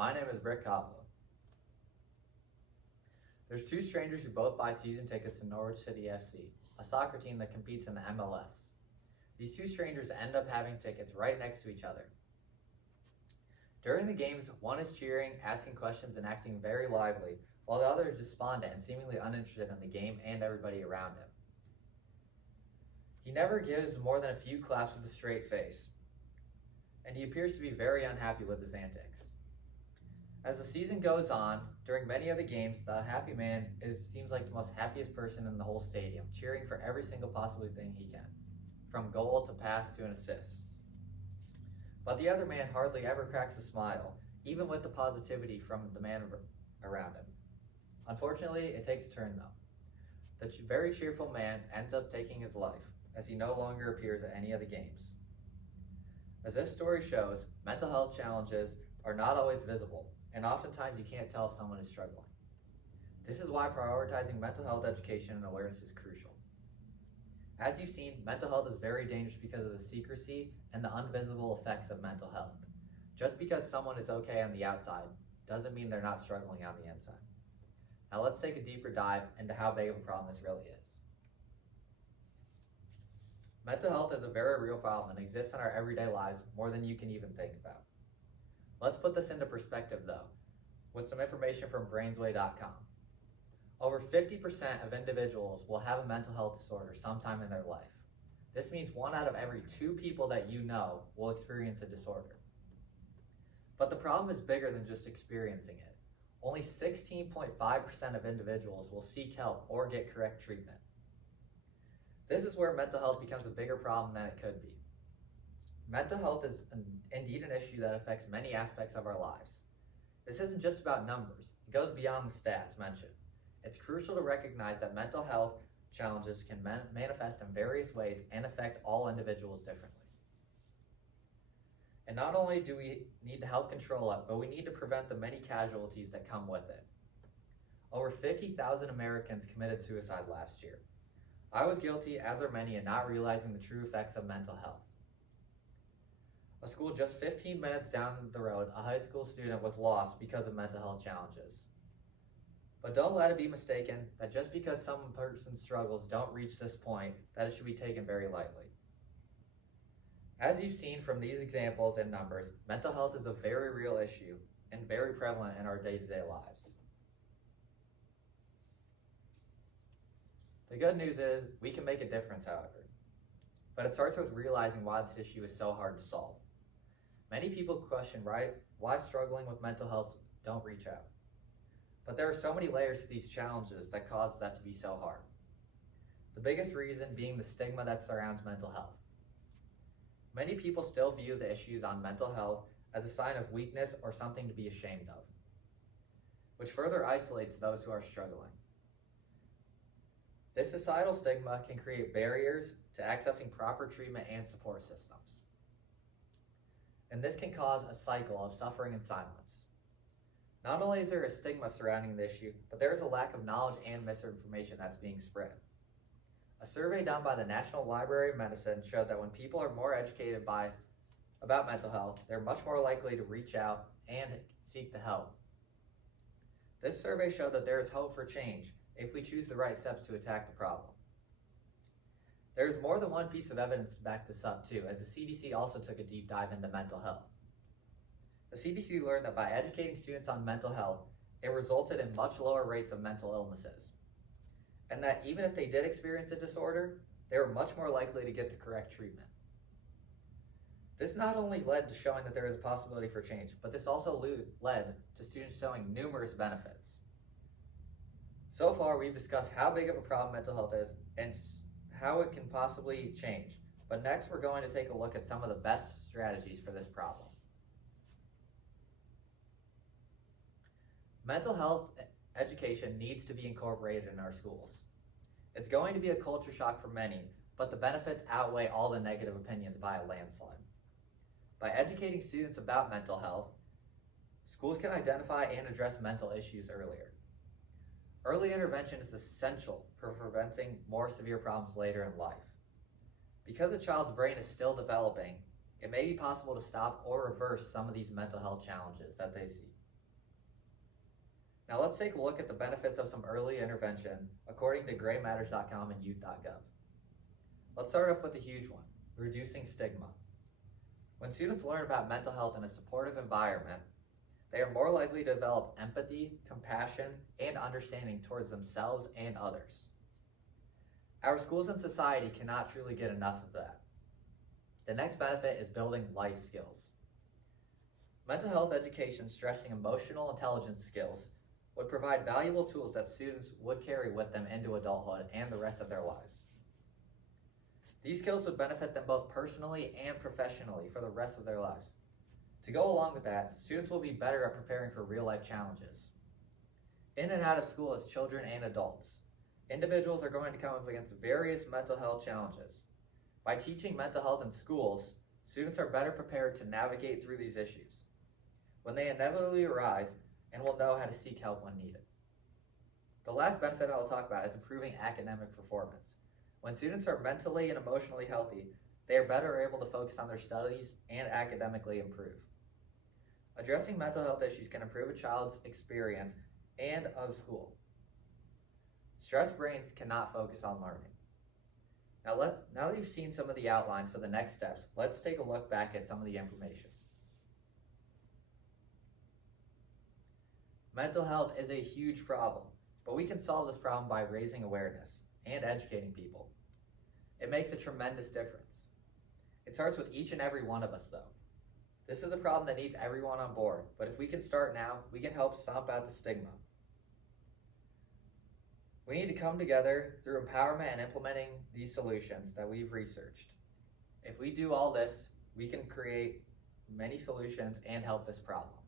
My name is Britt Kabela. There's two strangers who both buy season tickets to Norwich City FC, a soccer team that competes in the MLS. These two strangers end up having tickets right next to each other. During the games, one is cheering, asking questions, and acting very lively, while the other is despondent and seemingly uninterested in the game and everybody around him. He never gives more than a few claps with a straight face, and he appears to be very unhappy with his antics. As the season goes on, during many of the games, the happy man seems like the most happiest person in the whole stadium, cheering for every single possible thing he can, from goal to pass to an assist. But the other man hardly ever cracks a smile, even with the positivity from the man around him. Unfortunately, it takes a turn though. The very cheerful man ends up taking his life, as he no longer appears at any of the games. As this story shows, mental health challenges are not always visible, and oftentimes you can't tell if someone is struggling. This is why prioritizing mental health education and awareness is crucial. As you've seen, mental health is very dangerous because of the secrecy and the invisible effects of mental health. Just because someone is okay on the outside doesn't mean they're not struggling on the inside. Now let's take a deeper dive into how big of a problem this really is. Mental health is a very real problem and exists in our everyday lives more than you can even think about. Let's put this into perspective though, with some information from brainsway.com. Over 50% of individuals will have a mental health disorder sometime in their life. This means 1 out of every 2 people that you know will experience a disorder. But the problem is bigger than just experiencing it. Only 16.5% of individuals will seek help or get correct treatment. This is where mental health becomes a bigger problem than it could be. Mental health is indeed an issue that affects many aspects of our lives. This isn't just about numbers, it goes beyond the stats mentioned. It's crucial to recognize that mental health challenges can manifest in various ways and affect all individuals differently. And not only do we need to help control it, but we need to prevent the many casualties that come with it. Over 50,000 Americans committed suicide last year. I was guilty, as are many, in not realizing the true effects of mental health. A school just 15 minutes down the road, a high school student was lost because of mental health challenges. But don't let it be mistaken that just because some person's struggles don't reach this point, that it should be taken very lightly. As you've seen from these examples and numbers, mental health is a very real issue and very prevalent in our day-to-day lives. The good news is we can make a difference, however. But it starts with realizing why this issue is so hard to solve. Many people question why struggling with mental health don't reach out. But there are so many layers to these challenges that cause that to be so hard. The biggest reason being the stigma that surrounds mental health. Many people still view the issues on mental health as a sign of weakness or something to be ashamed of, which further isolates those who are struggling. This societal stigma can create barriers to accessing proper treatment and support systems. And this can cause a cycle of suffering and silence. Not only is there a stigma surrounding the issue, but there is a lack of knowledge and misinformation that's being spread. A survey done by the National Library of Medicine showed that when people are more educated about mental health, they're much more likely to reach out and seek the help. This survey showed that there is hope for change if we choose the right steps to attack the problem. There is more than one piece of evidence to back this up too, as the CDC also took a deep dive into mental health. The CDC learned that by educating students on mental health, it resulted in much lower rates of mental illnesses. And that even if they did experience a disorder, they were much more likely to get the correct treatment. This not only led to showing that there is a possibility for change, but this also led to students showing numerous benefits. So far, we've discussed how big of a problem mental health is and how it can possibly change. But next, we're going to take a look at some of the best strategies for this problem. Mental health education needs to be incorporated in our schools. It's going to be a culture shock for many, but the benefits outweigh all the negative opinions by a landslide. By educating students about mental health, schools can identify and address mental issues earlier. Early intervention is essential for preventing more severe problems later in life. Because a child's brain is still developing, it may be possible to stop or reverse some of these mental health challenges that they see. Now let's take a look at the benefits of some early intervention according to graymatters.com and youth.gov. Let's start off with the huge one, reducing stigma. When students learn about mental health in a supportive environment, they are more likely to develop empathy, compassion, and understanding towards themselves and others. Our schools and society cannot truly get enough of that. The next benefit is building life skills. Mental health education stressing emotional intelligence skills would provide valuable tools that students would carry with them into adulthood and the rest of their lives. These skills would benefit them both personally and professionally for the rest of their lives. To go along with that, students will be better at preparing for real-life challenges. In and out of school as children and adults, individuals are going to come up against various mental health challenges. By teaching mental health in schools, students are better prepared to navigate through these issues when they inevitably arise and will know how to seek help when needed. The last benefit I will talk about is improving academic performance. When students are mentally and emotionally healthy, they are better able to focus on their studies and academically improve. Addressing mental health issues can improve a child's experience and of school. Stressed brains cannot focus on learning. Now that you've seen some of the outlines for the next steps, let's take a look back at some of the information. Mental health is a huge problem, but we can solve this problem by raising awareness and educating people. It makes a tremendous difference. It starts with each and every one of us, though. This is a problem that needs everyone on board, but if we can start now, we can help stomp out the stigma. We need to come together through empowerment and implementing these solutions that we've researched. If we do all this, we can create many solutions and help this problem.